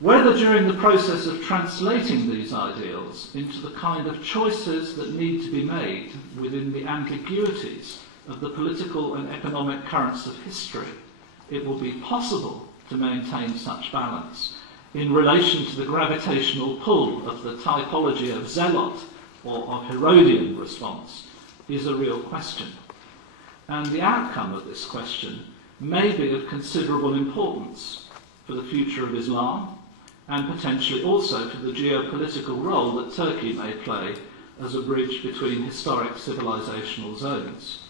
Whether during the process of translating these ideals into the kind of choices that need to be made within the ambiguities of the political and economic currents of history, it will be possible to maintain such balance in relation to the gravitational pull of the typology of zealot or of Herodian response is a real question. And the outcome of this question may be of considerable importance for the future of Islam and potentially also for the geopolitical role that Turkey may play as a bridge between historic civilizational zones.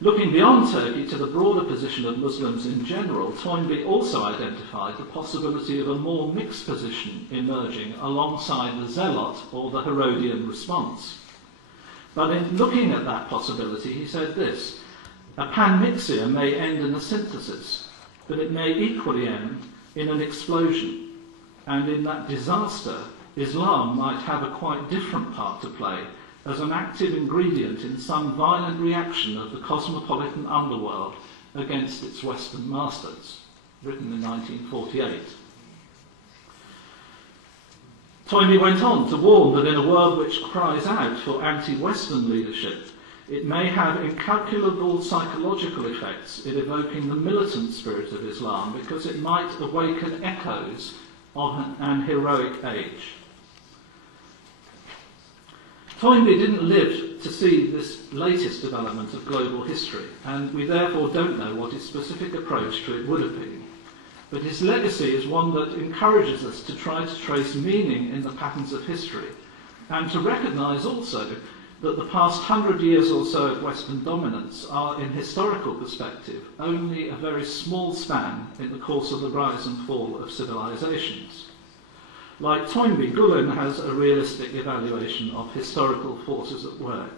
Looking beyond Turkey to the broader position of Muslims in general, Toynbee also identified the possibility of a more mixed position emerging alongside the zealot or the Herodian response. But in looking at that possibility, he said this: a panmixia may end in a synthesis, but it may equally end in an explosion, and in that disaster, Islam might have a quite different part to play as an active ingredient in some violent reaction of the cosmopolitan underworld against its Western masters, written in 1948. Toynbee went on to warn that in a world which cries out for anti-Western leadership, it may have incalculable psychological effects in evoking the militant spirit of Islam, because it might awaken echoes of an heroic age. Toynbee didn't live to see this latest development of global history, and we therefore don't know what his specific approach to it would have been. But his legacy is one that encourages us to try to trace meaning in the patterns of history, and to recognise also that the past 100 years or so of Western dominance are, in historical perspective, only a very small span in the course of the rise and fall of civilizations. Like Toynbee, Gülen has a realistic evaluation of historical forces at work.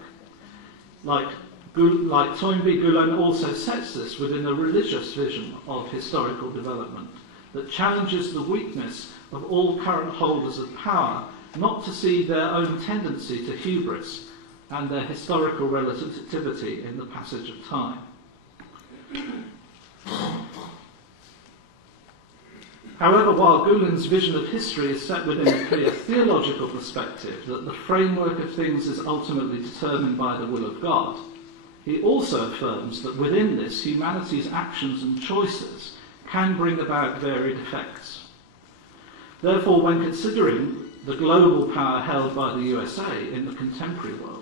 Like Toynbee, Gülen also sets this within a religious vision of historical development that challenges the weakness of all current holders of power not to see their own tendency to hubris and their historical relativity in the passage of time. However, while Gülen's vision of history is set within a clear theological perspective that the framework of things is ultimately determined by the will of God, he also affirms that within this, humanity's actions and choices can bring about varied effects. Therefore, when considering the global power held by the USA in the contemporary world,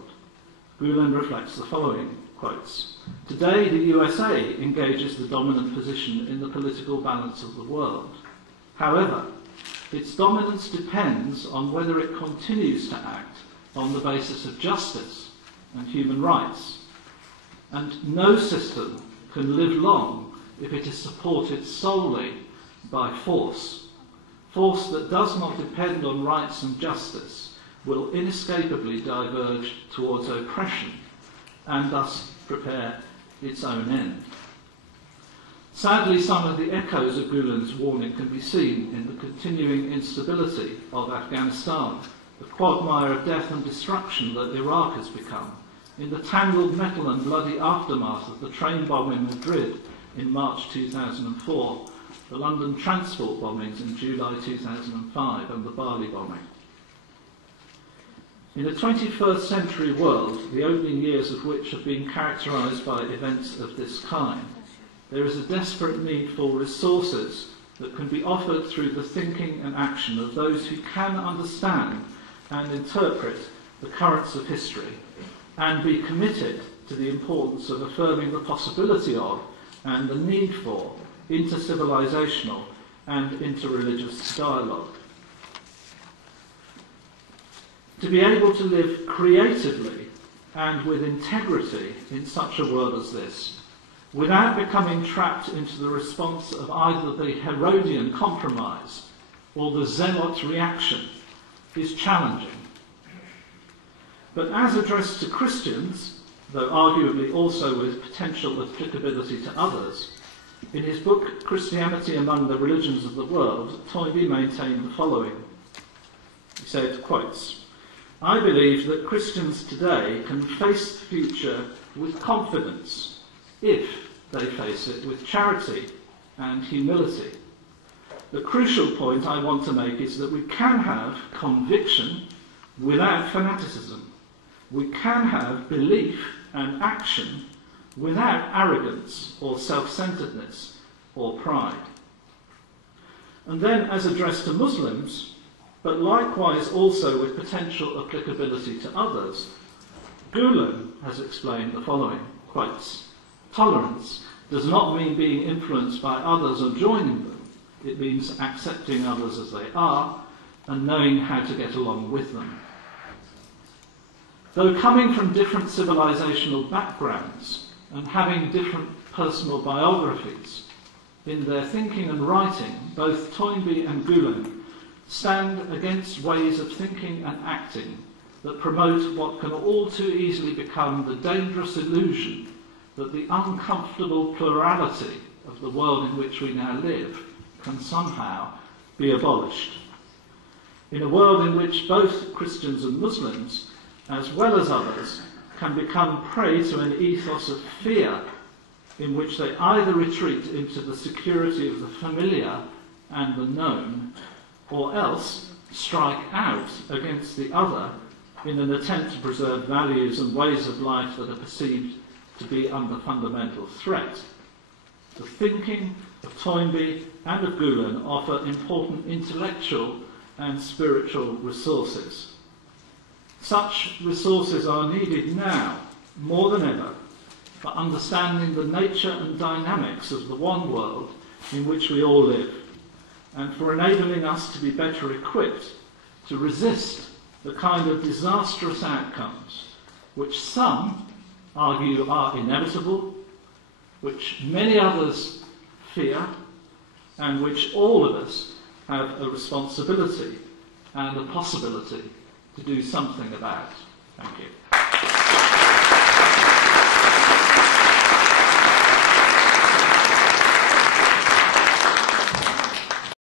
Gülen reflects the following quotes: "Today, the USA engages the dominant position in the political balance of the world. However, its dominance depends on whether it continues to act on the basis of justice and human rights, and no system can live long if it is supported solely by force. Force that does not depend on rights and justice will inescapably diverge towards oppression and thus prepare its own end." Sadly, some of the echoes of Gülen's warning can be seen in the continuing instability of Afghanistan, the quagmire of death and destruction that Iraq has become, in the tangled metal and bloody aftermath of the train bomb in Madrid in March 2004, the London transport bombings in July 2005, and the Bali bombing. In a 21st century world, the opening years of which have been characterised by events of this kind, there is a desperate need for resources that can be offered through the thinking and action of those who can understand and interpret the currents of history and be committed to the importance of affirming the possibility of and the need for inter-civilizational and interreligious dialogue. To be able to live creatively and with integrity in such a world as this, without becoming trapped into the response of either the Herodian compromise or the zealot reaction, is challenging. But as addressed to Christians, though arguably also with potential applicability to others, in his book Christianity Among the Religions of the World, Toynbee maintained the following. He said, quotes, "I believe that Christians today can face the future with confidence if they face it with charity and humility. the crucial point I want to make is that we can have conviction without fanaticism. We can have belief and action without arrogance or self-centeredness or pride. And then, as addressed to Muslims, but likewise also with potential applicability to others, Gülen has explained the following, quotes, "Tolerance does not mean being influenced by others or joining them. It means accepting others as they are and knowing how to get along with them." Though coming from different civilizational backgrounds and having different personal biographies, in their thinking and writing, both Toynbee and Gülen stand against ways of thinking and acting that promote what can all too easily become the dangerous illusion that the uncomfortable plurality of the world in which we now live can somehow be abolished. In a world in which both Christians and Muslims, as well as others, can become prey to an ethos of fear in which they either retreat into the security of the familiar and the known, or else strike out against the other in an attempt to preserve values and ways of life that are perceived to be under fundamental threat. The thinking of Toynbee and of Gülen offer important intellectual and spiritual resources. Such resources are needed now, more than ever, for understanding the nature and dynamics of the one world in which we all live, and for enabling us to be better equipped to resist the kind of disastrous outcomes which some argue are inevitable, which many others fear, and which all of us have a responsibility and a possibility to do something about. Thank you.